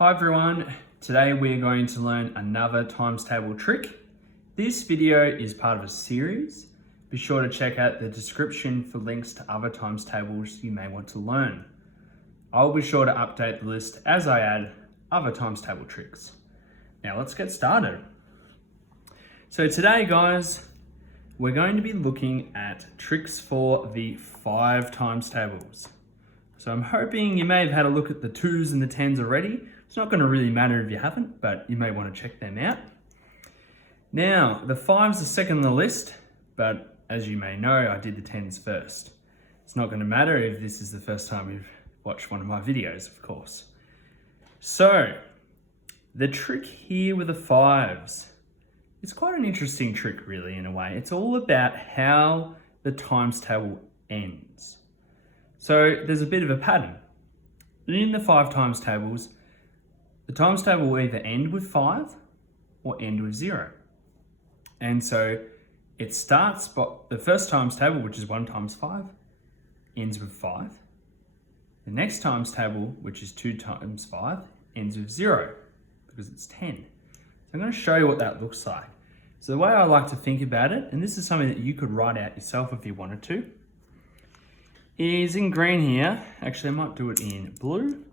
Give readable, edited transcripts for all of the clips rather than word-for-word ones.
Hi everyone, today we're going to learn another times table trick. This video is part of a series. Be sure to check out the description for links to other times tables you may want to learn. I'll be sure to update the list as I add other times table tricks. Now let's get started. So today guys, we're going to be looking at tricks for the 5 times tables. So I'm hoping you may have had a look at the 2s and the 10s already. It's not going to really matter if you haven't, but you may want to check them out. Now, the 5s are second on the list, but as you may know, I did the 10s first. It's not going to matter if this is the first time you've watched one of my videos, of course. So, the trick here with the 5s, it's quite an interesting trick really in a way. It's all about how the times table ends. So there's a bit of a pattern. In the 5 times tables, the times table will either end with 5 or end with 0. And so it starts, but the first times table, which is 1 times 5, ends with 5. The next times table, which is 2 times 5, ends with 0 because it's 10. So I'm going to show you what that looks like. So the way I like to think about it, and this is something that you could write out yourself if you wanted to, is in green here. Actually, I might do it in blue.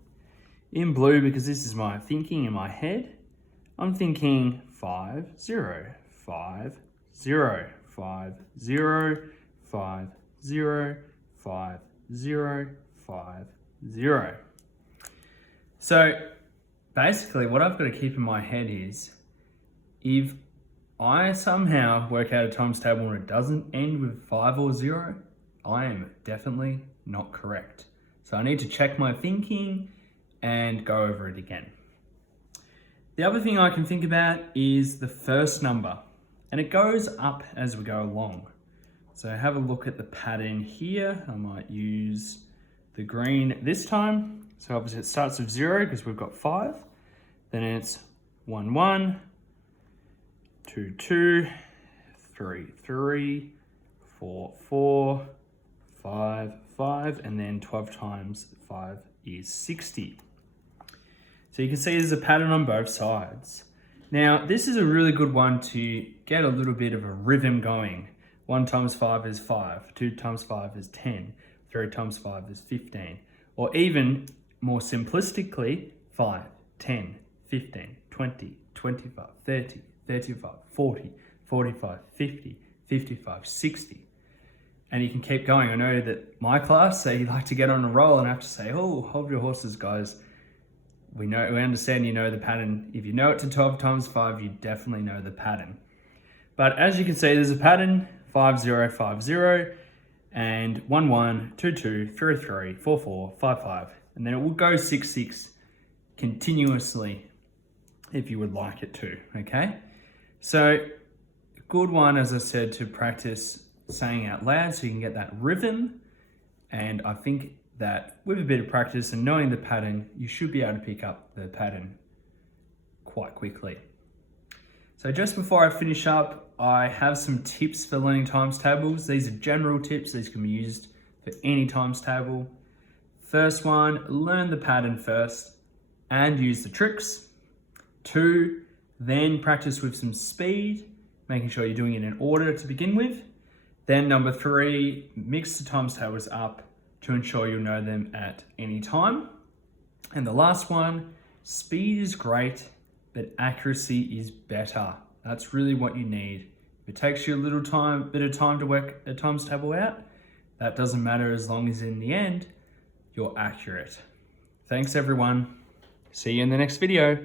In blue, because this is my thinking in my head, I'm thinking 5, 0, 5, 0, 5, 0, 5, 0, 5, 0, 5, 0. So basically what I've got to keep in my head is if I somehow work out a times table and it doesn't end with 5 or 0, I am definitely not correct. So I need to check my thinking and go over it again. The other thing I can think about is the first number, and it goes up as we go along. So have a look at the pattern here. I might use the green this time. So obviously it starts with 0 because we've got 5. Then it's 1, 1, 2, 2, 3, 3, 4, 4, 5, 5, and then 12 times 5 is 60. So you can see there's a pattern on both sides. Now, this is a really good one to get a little bit of a rhythm going. 1 times 5 is 5, 2 times 5 is 10, 3 times 5 is 15, or even more simplistically, 5, 10, 15, 20, 25, 30, 35, 40, 45, 50, 55, 60. And you can keep going. I know that my class, they like to get on a roll and I have to say, oh, hold your horses, guys. We understand you know the pattern. If you know it to 12 times 5, you definitely know the pattern. But as you can see, there's a pattern, 5, 0, 5, 0, and 1, 1, 2, 2, 3, 3, 4, 4, 5, 5. And then it will go 6, 6 continuously if you would like it to, okay? So, a good one, as I said, to practice saying out loud so you can get that rhythm. And I think that with a bit of practice and knowing the pattern, you should be able to pick up the pattern quite quickly. So just before I finish up, I have some tips for learning times tables. These are general tips. These can be used for any times table. First one, learn the pattern first and use the tricks. 2, then practice with some speed, making sure you're doing it in order to begin with. Then number 3, mix the times tables up to ensure you'll know them at any time. And the last one, speed is great, but accuracy is better. That's really what you need. If it takes you a bit of time to work a times table out, that doesn't matter as long as in the end, you're accurate. Thanks everyone. See you in the next video.